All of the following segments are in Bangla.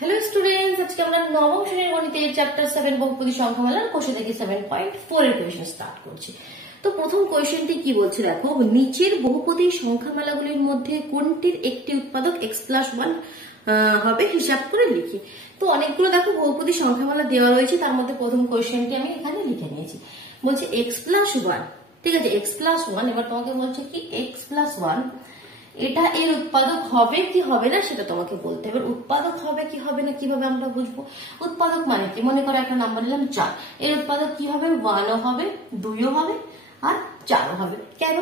হ্যালো স্টুডেন্টস, আজকে আমরা নবম শ্রেণীর গণিতের চ্যাপ্টার 7 বহুপদী সংখ্যামালার কোষে থেকে 7.4 এর কোয়েশ্চেন স্টার্ট করছি। তো প্রথম কোয়েশ্চেনটি কি বলছে দেখো, নিচের বহুপদী সংখ্যামালাগুলির মধ্যে কোনটির একটি উৎপাদক x+1 হবে হিসাব করে লিখি। তো অনেকগুলো দেখো বহুপদী সংখ্যামালা দেওয়া রয়েছে, তার মধ্যে প্রথম কোয়েশ্চেনটি আমি এখানে লিখে নিয়েছি। বলছে x+1, ঠিক আছে, x+1। এবার তোমাকে বলছে কি x+1 এটা এর উৎপাদক হবে কি হবে না সেটা তোমাকে বলতে হবে। উৎপাদক হবে কি হবে না কিভাবে আমরা বুঝবো? উৎপাদক মানে কি, মনে করো একটা নাম্বার নিলাম 4, এর উৎপাদক কি হবে? 1ও হবে, 2ও হবে আর 4ও হবে। কেন?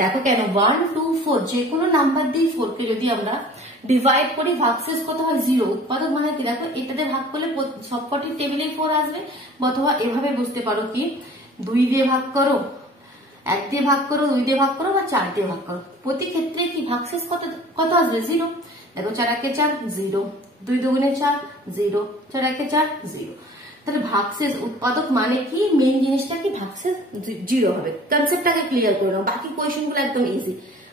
দেখো কেন, 1 2 4 যে কোনো নাম্বার দিয়ে 4 কে যদি আমরা ডিভাইড করি ভাগশেষ কত হয়? 0। উৎপাদক মানে কি, দেখো এটাতে ভাগ করলে সবকটি টেবিলে 4 আসবে, অথবা এভাবে বুঝতে পারো কি 2 দিয়ে ভাগ করো, 1 দিয়ে ভাগ করো, 2 দিয়ে ভাগ করো বা 4 দিয়ে ভাগ করো, প্রতি ক্ষেত্রে কি ভাগশেষ কত আসবে? 0। দেখো 4 1 4 0, 2 2 4 0, 4 1 4 0। তাহলে ভাগশেষ উৎপাদক মানে কি, মেইন জিনিসটা কি ভাগশেষ 0 হবে। কনসেপ্টটাকে ক্লিয়ার করে নাও, বাকি কোয়েশ্চেন গুলো একদম ইজি।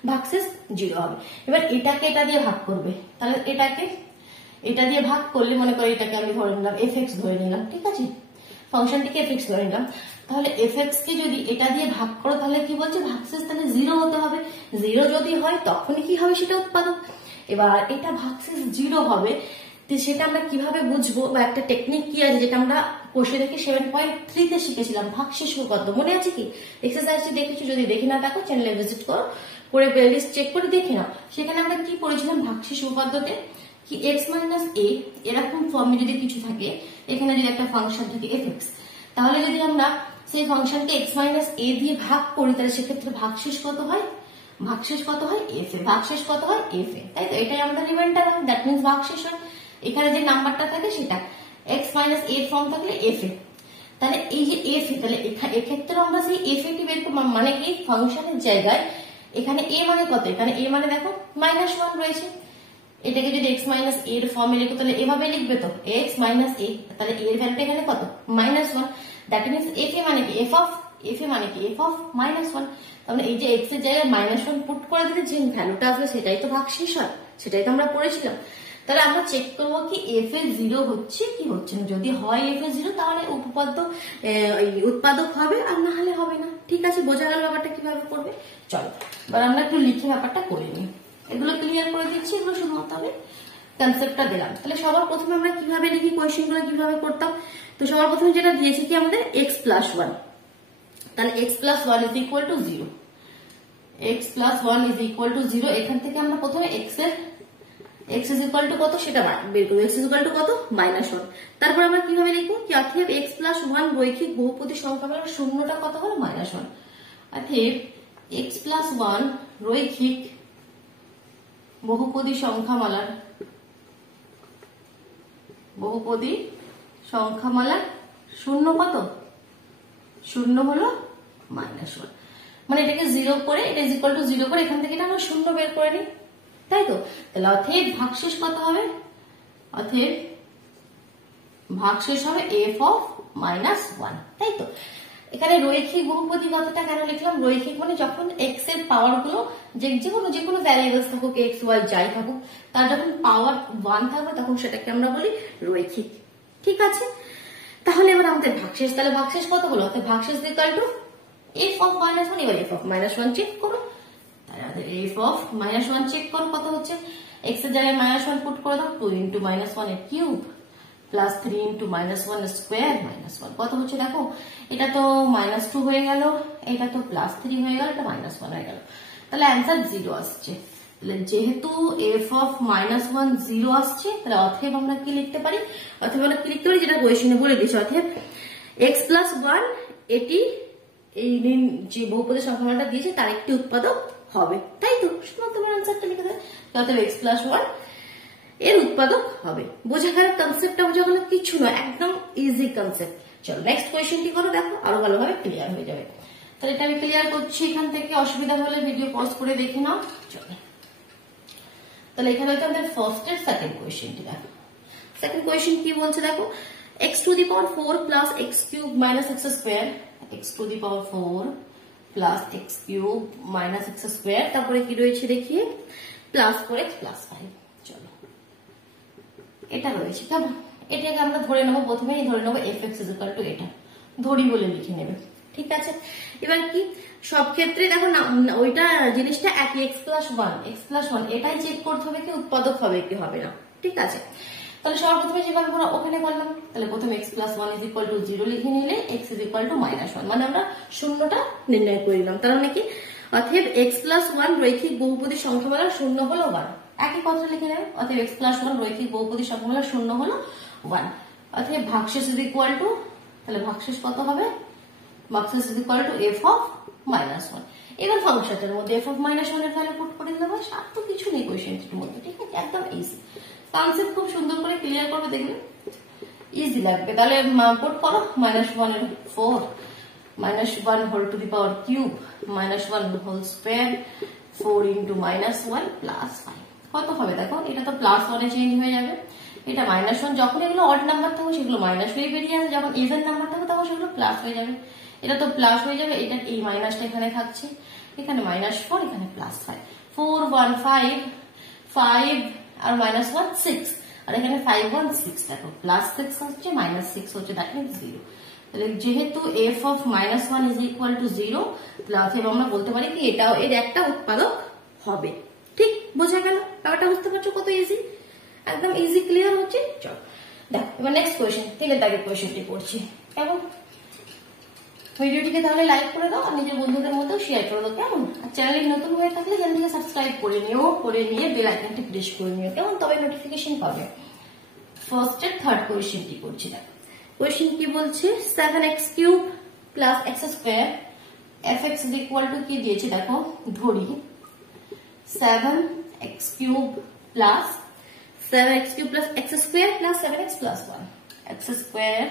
ভাগশেষ 0 হবে। এবার এটাকে এটা দিয়ে ভাগ করবে, তাহলে এটাকে এটা দিয়ে ভাগ করলে মনে করো এটাকে আমি ধরে নিলাম fx ধরে নিলাম, ঠিক আছে, ফাংশনটিকে fx ধরে নিলাম। তাহলে fx কে যদি এটা দিয়ে ভাগ করো তাহলে কি বলছে, ভাগশেষ তাহলে 0 হতে হবে। 0 যদি হয় তখনই কি হবে, সেটা উৎপাদক। এবার এটা ভাগশেষ 0 হবে, তো সেটা আমরা কিভাবে বুঝবো, বা একটা টেকনিক কি আছে যেটা আমরা কোষে দেখে 7.3 তে শিখেছিলাম, ভাগশেষ উপপাদ্য, মনে আছে কি? এক্সারসাইজটি দেখেছো? যদি দেখে না থাকো চ্যানেলে ভিজিট করো, করে প্লেলিস্ট চেক করে দেখে নাও। সেখানে আমরা কি পড়েছিলাম ভাগশেষ উপপাদ্যতে, কি x - a এরকম ফর্মে যদি কিছু থাকে, এখানে যদি একটা ফাংশন থাকে fx, তাহলে যদি আমরা সেই ফাংশনকে x - a দিয়ে ভাগ করি তাহলে সেক্ষেত্রে ভাগশেষ কত হয়? ভাগশেষ কত হয়? f a। ভাগশেষ কত হয়? f a, তাই তো? এটাই আমাদের রিমাইন্ডার হয়, দ্যাট মিন্স ভাগশেষ হয়। এখানে যে নাম্বারটা থাকে সেটা x - a ফর্ম থাকলে f a, তাহলে এই যে f a, তাহলে এক্ষেত্রে আমরা সেই f a টি বের করব, মানে কি ফাংশনের জায়গায় এখানে a মানে কত, এখানে a মানে দেখো -1 রয়েছে, এটাকে যদি x - a এর ফর্মে লিখো তাহলে এভাবে লিখবে তো x - a, তাহলে a এর ভ্যালুটা এখানে কত? -1। দ্যাট মিন্স f a মানে কি f মানে কি f of -1। তাহলে এই যে x এর জায়গায় -1 পুট করে দিলে যে ভ্যালুটা আসবে সেটাই তো ভাগশেষ হয়, সেটাই তো আমরা পড়েছিলাম। তাহলে আমরা চেক করবো কি f এ 0 হচ্ছে কি হচ্ছে না। যদি হয় f এ 0 তাহলে উপপাদ্য উৎপাদক হবে, আর না হলে হবে না। ঠিক আছে, বোঝা গেল ব্যাপারটা কিভাবে করবে। চলো এবার আমরা একটু লিখে ব্যাপারটা করে নিই। এগুলো ক্লিয়ার করে দিচ্ছি, এগুলো শুধুমাত্র আমি কনসেপ্টটা দিলাম। তাহলে সবার প্রথমে আমরা কিভাবে লিখি, কোয়েশ্চেন গুলো কিভাবে করতাম। তো সবার প্রথমে যেটা দিয়েছে কি আমাদের x+1, তাহলে x+1 is equal to 0, x+1 is equal to 0। এখান থেকে আমরা প্রথমে x is equal to কত সেটা বের করবো, x is equal to কত? -1। তারপর আমরা কিভাবে লিখবো, কি অতএব x+1 রৈখিক বহুপদী সংখ্যামালার শূন্যটা কত হলো? -1। অতএব x+1 রৈখিক বহুপদী সংখ্যামালার শূন্য কত? শূন্য হলো -1। মানে এটাকে 0 করে, এটা ইজ ইকুয়াল টু 0 করে এখান থেকে আমরা শূন্য বের করে নিই, তাই তো? তাহলে অতএব ভাগশেষ কত হবে? অতএব ভাগশেষ হবে f of -1, তাই তো? এখানে রৈখিক বহুপদী কথাটা কেন লিখলাম? রৈখিক মানে যখন x এর পাওয়ার গুলো যে কোনো ভ্যারিয়েবলস থাকুক, x y যাই থাকুক, তার যখন পাওয়ার 1 থাকবে তখন সেটাকে আমরা বলি রৈখিক। ঠিক আছে, তাহলে এবার আমাদের ভাগশেষ, তাহলে ভাগশেষ কত হলো? অর্থাৎ ভাগশেষ ইকুয়াল টু f of -1। এবার f of -1 চেক করো, তাহলে আমাদের f of -1 চেক করো কত হচ্ছে। x এর জায়গায় -1 পুট করে দাও, 2 × -1 এর কিউব প্লাস 3 × -1 স্কোয়ার -1 কত হচ্ছে দেখো, এটা তো -2 হয়ে গেল, এটা তো +3 হয়ে গেল, এটা -1 হয়ে গেল, তাহলে অ্যান্সার 0 আসছে। তাহলে যেহেতু f of -1 0 আসছে, তাহলে অতএব আমরা কি লিখতে পারি? অতএব আমরা কি লিখতে পারি, যেটা কোয়েশ্চনে বলে দিয়েছে, অতএব x+1 এটি এই যে বহুপদী সংখ্যামালাটা দিয়েছে তার একটি উৎপাদক হবে, তাই তো? শুধুমাত্র তোমার অ্যান্সারটা লিখে দেবে, অতএব x+1 এর উৎপাদক হবে। বোঝা গেল কনসেপ্টটা? বোঝা গেল? কিছু নয়, একদম ইজি কনসেপ্ট। চলো নেক্সট কোয়েশ্চেনটি করো, দেখো আরো ভালোভাবে ক্লিয়ার হয়ে যাবে। তাহলে এটা আমি ক্লিয়ার করছি, এখান থেকে অসুবিধা হলে ভিডিও পজ করে দেখে নাও। চলো তাহলে এখানে হয়তো আমাদের ফার্স্ট এর সেকেন্ড কোয়েশ্চেনটি দেখো। সেকেন্ড কোয়েশ্চেন কি বলছে দেখো, x⁴ plus x³ minus x square, x⁴ plus x³ minus x square, তারপরে কি রয়েছে দেখিয়ে প্লাস 4x প্লাস 5। চলো এটা রয়েছে কেমন, এটাকে আমরা ধরে নেবো, প্রথমেই ধরে নেবো এফ এক্স ইকুয়াল টু এটা, ধরি বলে লিখে নেবে, ঠিক আছে। এবার কি সব ক্ষেত্রে দেখো না ওইটা জিনিসটা একই এক্স প্লাস ওয়ান এটাই চেক করতে হবে কি উৎপাদক হবে কি হবে না, ঠিক আছে। তাহলে সর্বপ্রথমে যেভাবে আমরা ওখানে করলাম, তাহলে প্রথমে x plus one is equal two zero লিখে নিলে x is equal two minus one, মানে আমরা শূন্যটা নির্ণয় করে নিলাম। তার মানে কি অতএব এক্স প্লাস ওয়ান রৈখিক বহুপদীর সংখ্যামালা শূন্য হলো ওয়ান, একই কথা লিখে নেবে। অতএব এক্স প্লাস ওয়ান রৈখিক বহুপদীর সংখ্যামালা শূন্য হলো ওয়ান। অতএব ভাগশেষ ইজ ইকুয়াল টু, তাহলে ভাগশেষ কত হবে, ভাগশেষ is equal two F of minus one. এবার ফাংশনটার মধ্যে এফ অফ মাইনাস ওয়ান এর ভ্যালু পুট করে দিলে হয়, আর তো কিছু নেই কোয়েশ্চেনটির মধ্যে, ঠিক আছে, একদম ইজি। কনসেপ্ট খুব সুন্দর করে ক্লিয়ার করবে, দেখবে ইজি লাগবে। তাহলে পুট করো মাইনাস ওয়ান এর 4 minus one whole to the power cube minus one whole square 4 into minus one plus 5 কত হবে দেখো, এটা তো প্লাস ওয়ানে চেঞ্জ হয়ে যাবে, এটা মাইনাস ওয়ান। যখন এগুলো অড নাম্বার থাকবে সেগুলো মাইনাস হয়ে বেরিয়ে আসবে, যখন ইভেন নাম্বার থাকবে তখন সেগুলো প্লাস হয়ে যাবে, এটা তো প্লাস হয়ে যাবে। এটা এই মাইনাসটা এখানে থাকছে, এখানে -4, এখানে +5, 4 1 5 5 আর -1 6, আর এখানে 5 1 6, দেখো +6 হচ্ছে -6 হচ্ছে, দ্যাট মিন্স 0। তাহলে যেহেতু f of -1 is equal two 0, তাহলে আমরা বলতে পারি কি এটাও এর একটা উৎপাদক হবে, ঠিক বোঝা গেল? ব্যাপারটা বুঝতে পারছো কত ইজি, একদম ইজি ক্লিয়ার হচ্ছে। চল দেখো এবার নেক্সট কোয়েশ্চেন, 3 দাগের কোয়েশ্চেনটি পড়ছি, কেমন? ভিডিওটিকে তাহলে লাইক করে দাও আর নিজের বন্ধুদের মধ্যেও শেয়ার করে দাও, কেমন? আর চ্যানেলে নতুন হয়ে থাকলে চ্যানেলটিকে সাবস্ক্রাইব করে নিও, করে নিয়ে বেল আইকনটি প্রেস করে নিও, কেমন? তবে নোটিফিকেশন পাবে। ফার্স্ট এর থার্ড কোয়েশ্চেনটি করছি না। কোয়েশ্চেন কি বলছে, 7x³ plus x square fx is equal two কি দিয়েছে দেখো, ধরি 7x³ plus 7x³ plus x square plus 7x plus 1 x square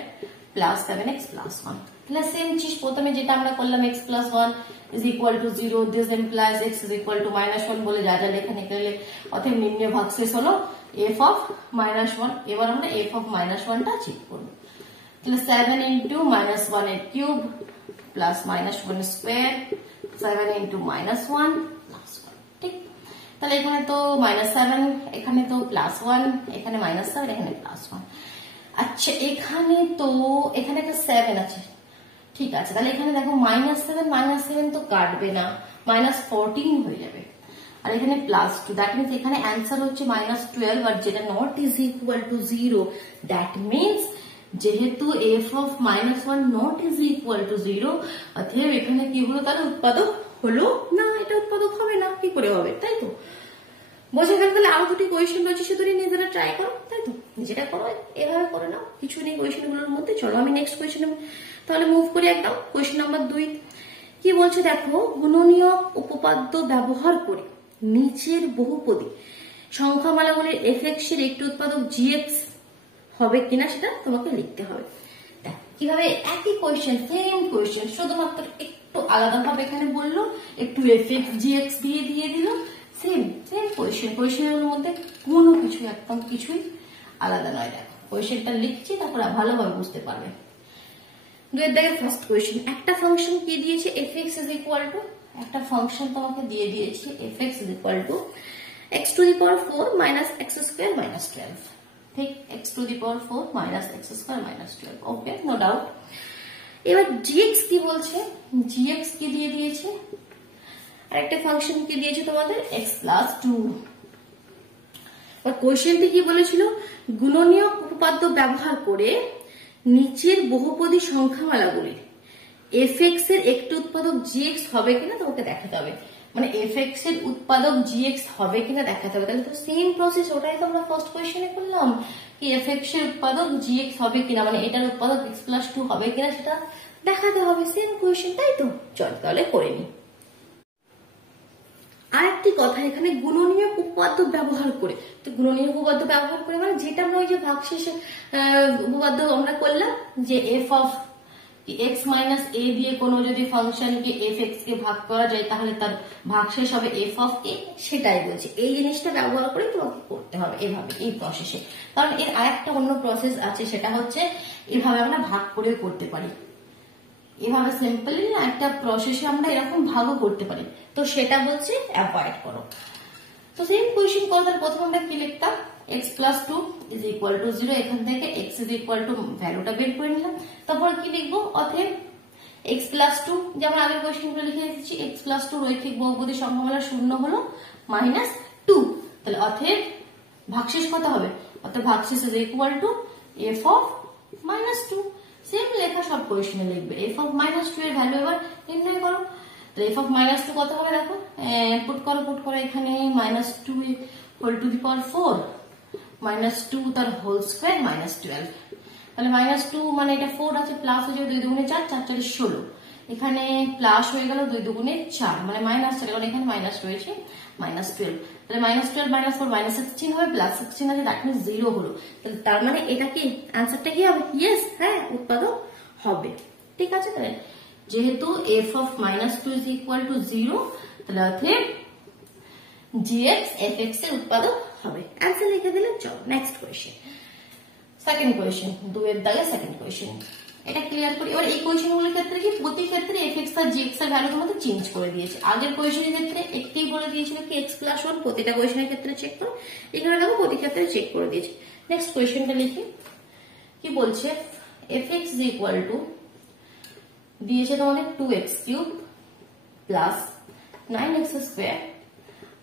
plus 7x plus 1। তাহলে সেম চিজ প্রথমে যেটা আমরা করলাম x plus 1 is equal two 0, this implies x is equal two -1 বলে যা যা লেখা নিকলে, অতএব নির্ণয় ভাগশেষ হলো f অফ -1। এবার আমরা f অফ -1 টা চেক করব। তাহলে 7 ইনটু -1 এর cube plus -1 square 7 into -1 plus 1, ঠিক। তাহলে এখানে তো -7, এখানে তো +1, এখানে -7, এখানে +1। আচ্ছা এখানে তো এখানে একটা 7 আছে, ঠিক আছে। তাহলে এখানে দেখো -7 তো কাটবে না, -14 হয়ে যাবে, আর এখানে +2, দ্যাট মিন্স এখানে অ্যান্সার হচ্ছে -12, আর যেটা not is equal two 0, that means যেহেতু f of -1 not is equal two 0, অতএব এখানে কি হলো, তাহলে উৎপাদক হলো না, এটা উৎপাদক হবে না, কি করে হবে, তাই তো? বোঝা গেল? তাহলে আরো দুটি কোয়েশ্চেন রয়েছে, শুধু নিজেরা ট্রাই করো, তাই তো? যেটা করো এভাবে করে নাও, কিছু নেই কোয়েশ্চেন গুলোর মধ্যে। চলো আমি নেক্সট কোয়েশ্চেন তাহলে মুভ করি একদম। কোয়েশ্চেন নাম্বার 2 কি বলছে দেখো, গুণনীয়ক উপপাদ্য ব্যবহার করে নিচের বহুপদী সংখ্যামালাগুলির fx এর একটি উৎপাদক gx হবে কিনা সেটা তোমাকে লিখতে হবে। দেখ কিভাবে, একই কোয়েশ্চেন, সেম কোয়েশ্চেন, শুধুমাত্র একটু আলাদা ভাবে এখানে বললো, একটু fx gx দিয়ে দিল, সেম কোয়েশ্চেন। কোয়েশ্চেনের মধ্যে কোনো কিছু একদম কিছুই আলাদা নয়। দেখো কোয়েশ্চেনটা লিখছি, তারপর ভালোভাবে বুঝতে পারবে। 2 এর দাগের ফার্স্ট কোয়েশ্চেন, একটা ফাংশন কি দিয়েছে, fx ইজ ইকুয়াল টু, একটা ফাংশন তোমাকে দিয়ে দিয়েছে fx is equal to x to the power 4 minus x square minus 12, ঠিক, x to the power 4 minus x square minus 12, okay, no doubt. এবার gx কি বলছে, gx কি দিয়ে দিয়েছে, আরেকটা ফাংশন কি দিয়েছে তোমাদের x প্লাস 2। আর কোয়েশ্চেনটি কি বলেছিল, গুণনীয়ক উপপাদ্য ব্যবহার করে নিচের বহুপদী সংখ্যামালাগুলির fx এর একটি উৎপাদক gx হবে কিনা তোমাকে দেখাতে হবে, মানে fx এর উৎপাদক gx হবে কিনা দেখাতে হবে। তাহলে তো সেম প্রসেস, ওটাই তো আমরা ফার্স্ট কোয়েশ্চেনে করলাম কি fx এর উৎপাদক gx হবে কিনা, মানে এটার উৎপাদক x প্লাস 2 হবে কিনা সেটা দেখাতে হবে, সেম কোয়েশ্চেন, তাই তো? চল তাহলে করে নি। আরেকটি কথা, এখানে গুণনীয়ক উপপাদ্য ব্যবহার করে, তো গুণনীয়ক উপপাদ্য ব্যবহার করে মানে যেটা আমরা ওই যে ভাগশেষে উপপাদ্য আমরা করলাম যে f of x minus a দিয়ে কোনো যদি ফাংশনকে fx কে ভাগ করা যায় তাহলে তার ভাগশেষ হবে f অফ a, সেটাই বলছি। এই জিনিসটা ব্যবহার করে তোমাকে করতে হবে এভাবে, এই প্রসেসে। কারণ এর আরেকটা অন্য প্রসেস আছে, সেটা হচ্ছে এভাবে আমরা ভাগ করে করতে পারি, এভাবে সিম্পলি একটা প্রসেসে আমরা এরকম ভাগও করতে পারি, তো সেটা বলছি অ্যাভয়েড করো। তো সেম কোয়েশ্চেন করলে প্রথমে আমরা কি লিখতাম, x plus 2 is equal two 0, এখান থেকে x ইজ ইকুয়াল টু ভ্যালুটা বের করে নিলাম। তারপর কি লিখবো, অতএব x প্লাস 2, যেমন আগের কোশ্চেনগুলো লিখে দিচ্ছি, x প্লাস 2 রৈখিক বহুপদী সংখ্যামালা শূন্য হলো -2, তাহলে অতএব ভাগশেষ কত হবে, অতএব ভাগশেষ is equal two f of -2। Same লেখা সব কোশ্চেনে লিখবে, f অফ -2 এর ভ্যালু এবার নির্ণয় করো। তাহলে f অফ -2 কত হবে দেখো, পুট করো এখানে -2 হোল টু দি পাওয়ার 4 -2 তার হোল স্কয়ার -12। তাহলে -2 মানে এটা 4 আছে, প্লাস হয়ে যাবে 2 দুগুণে 4, 4 4 16, এখানে প্লাস হয়ে গেল 2 দুগুণে 4 মানে মাইনাস চলে গেল, এখানে মাইনাস রয়েছে -12। তাহলে -12 -4 -16 হবে, প্লাস 16 আছে, দ্যাট মিন্স 0 হলো। তাহলে তার মানে এটা কি आंसरটা কি হবে, ইয়েস, হ্যাঁ উৎপাদক হবে। ঠিক আছে, তাহলে যেহেতু f of -2 is equal two 0, তাহলে অতএব gx fx এর উৎপাদক হবে। आंसर লিখে দিলে চলো নেক্সট কোশ্চেন। সেকেন্ড কোশ্চেন, 2 এর দাগে সেকেন্ড কোশ্চেন, এটা ক্লিয়ার করি। এবার এই কোশ্চেনগুলোর ক্ষেত্রে কি প্রতি ক্ষেত্রে fx আর gx এর ভ্যালু তোমাদের চেঞ্জ করে দিয়েছে। আগের কোশ্চেনের ক্ষেত্রে একটাই বলে দিয়েছিল কি x প্লাস 1, প্রতিটা কোশ্চেনের ক্ষেত্রে চেক করো, এখানে দেখো প্রতি ক্ষেত্রে চেক করে দিয়েছে। নেক্সট কোশ্চেনটা লিখি, কি বলছে, fx ইজ ইকুয়াল টু দিয়েছে তোমাদের 2x cube plus 9x square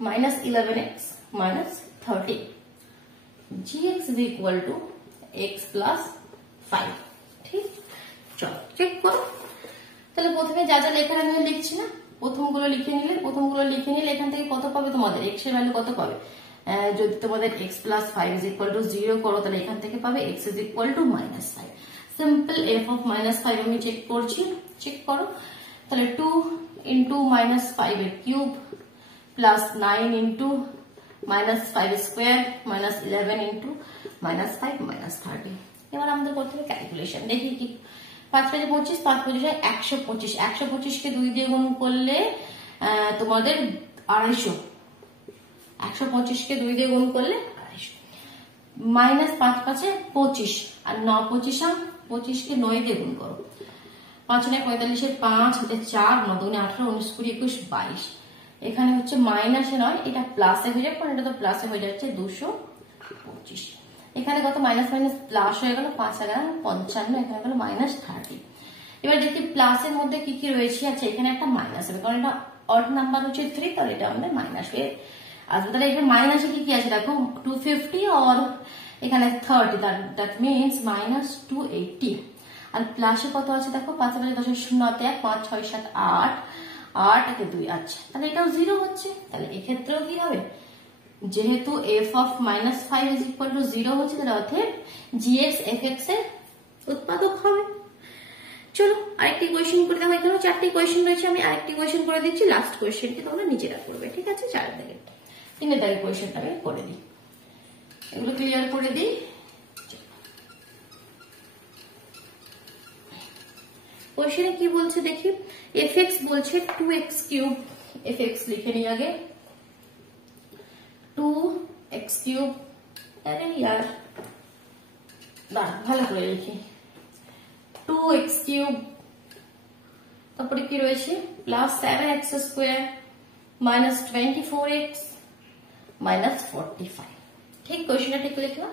minus 11x minus 30, gx is equal to x plus 5। ঠিক, চলো চেক করো। তাহলে প্রথমে যা যা লেখার আমি লিখছি না, প্রথমগুলো লিখে নিলে এখান থেকে কত পাবে তোমাদের, x এর ভ্যালু কত পাবে, যদি তোমাদের x plus 5 is equal two 0 করো, তাহলে এখান থেকে পাবে x is equal two -5। Simple f of -5 আমি চেক করছি, চেক করো। তাহলে 2 ইন্টু -5 এর cube plus 9 into -5 square minus 11 into -5 -30। এবার আমাদের করতে হবে ক্যালকুলেশন, দেখি কি, 5 5 25, 5 25 125, 125 কে 2 দিয়ে গুণ করলে তোমাদের 250, 125 কে 2 দিয়ে গুণ করলে 250, মাইনাস 5 5 25 আর 9 25 25 কে 9 দিয়ে গুণ করো, 5 9 45 এর 5 হাতে 4, 9 2 18 19 20 21 22, এখানে হচ্ছে মাইনাসে নয়, এটা প্লাসে হয়ে যাবে, কারণ এটা তো প্লাসে হয়ে যাচ্ছে 225। এখানে কত মাইনাস মাইনাস প্লাস হয়ে গেল, 5 11 55, এখানে গেল -30। এবার দেখি প্লাসের মধ্যে কি কি রয়েছে, আচ্ছা এখানে একটা মাইনাস হবে, কারণ এটা অড নাম্বার হচ্ছে 3, তাহলে এটা আমাদের মাইনাস হয়ে আসবে। তাহলে এখানে মাইনাসে কি কি আছে দেখো, 250 আর এখানে 30, দ্যাট মিনস -280। আর প্লাসে কত আছে দেখো, 5 5 10 0 1 5 6 7 8 8 একে 2, আচ্ছা তাহলে এটাও 0 হচ্ছে। তাহলে এক্ষেত্রেও কি হবে, যেহেতু f of -5 is equal two 0 হচ্ছে, তাহলে অতএব gx fx এর উৎপাদক হবে। চলো আরেকটি কোয়েশ্চেন করে দেখো, এখানে 4টি কোয়েশ্চেন রয়েছে, আমি আরেকটি কোয়েশ্চেন করে দিচ্ছি, লাস্ট কোয়েশ্চেনটি তোমরা নিজেরা করবে। ঠিক আছে, 4 দাগে 3 দাগে কোয়েশ্চেনটা আমি করে দিই, এগুলো ক্লিয়ার করে দিই। কোয়েশ্চেনে কি বলছে দেখি, fx বলছে 2x কিউব, fx লিখে নিই আগে, 2x কিউব, আরে यार ভালো করে লিখি, 2x কিউব, তারপরে কি রয়েছে plus 7x square minus 24x minus 45। ঠিক, কোয়েশ্চেনটা ঠিক লিখলাম।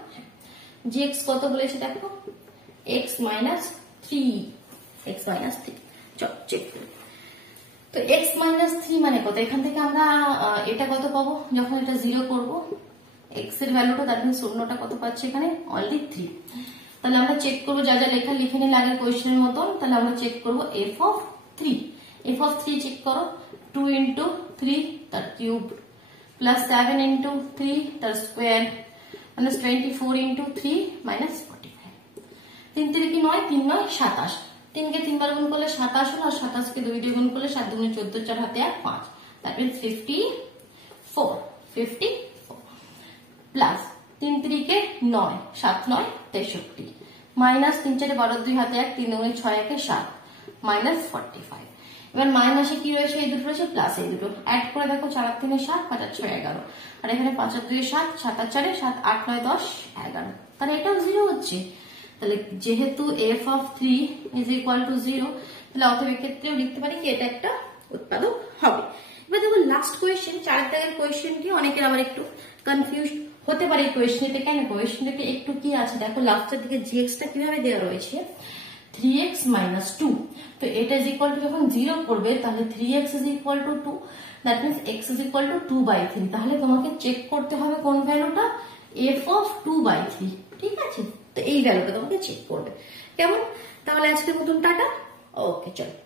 gx কত বলেছে দেখো, x মাইনাস 3, x মাইনাস 3, চলো চেক করি। তো x মাইনাস 3 মানে কত, এখান থেকে আমরা এটা কত পাবো, যখন এটা 0 করবো, x এর ভ্যালুটা, তার মানে শূন্যটা কত পাচ্ছি এখানে, অনলি 3। তাহলে আমরা চেক করবো, যা যা লেখা লিখে নিলে আগের কোয়েশ্চেনের মতন, তাহলে আমরা চেক করবো f of 3, f of 3 check করো, 2 ইন্টু 3 তার কিউব প্লাস 7 ইন্টু 3 তার স্কোয়ার মাইনাস 24 ইন্টু 3 মাইনাস 45। 3 3 কি 9, 3 9 27, 3 কে 3 বার গুণ করলে 27 হলো, আর 27 কে 2 দিয়ে গুণ করলে 7 2 14, 4 হাতে 1 5, that means 54 plus 3 3 K 9, 7 9 63, minus 3 4 12 2 হাতে 1, 3 9 6 1 7, মাইনাস 45। এবার মাইনাসে কি রয়েছে, এই দুটো রয়েছে, প্লাস এই দুটো অ্যাড করে দেখো, 4 3 7 5 6 11, আর এখানে 5 2 7 7 4 7 8 9 10 11, তাহলে এটাও 0 হচ্ছে। তাহলে যেহেতু f of 3 is equal two 0, তাহলে অতএব এক্ষেত্রেও লিখতে পারি কি এটা একটা উৎপাদক হবে। এবার দেখো লাস্ট কোয়েশ্চেন, 4 দাগের কোয়েশ্চেনটি অনেকের আবার একটু কনফিউজ হতে পারে কোয়েশ্চেনতে। কেন কোয়েশ্চেনতে একটু কি আছে দেখো, লাস্টের দিকে gx টা কিভাবে দেওয়া রয়েছে 3x - 2। তো এটা ইজ ইকুয়াল টু যখন 0 করবে তাহলে 3x is equal two 2, that means x is equal two 2/3। তাহলে তোমাকে চেক করতে হবে কোন ভ্যালুটা, f অফ 2/3। ঠিক আছে, তো এই ভ্যালুটা তোমাকে চেক করবে। কেমন? তাহলে আজকের মতন টাটা। ওকে, চলো।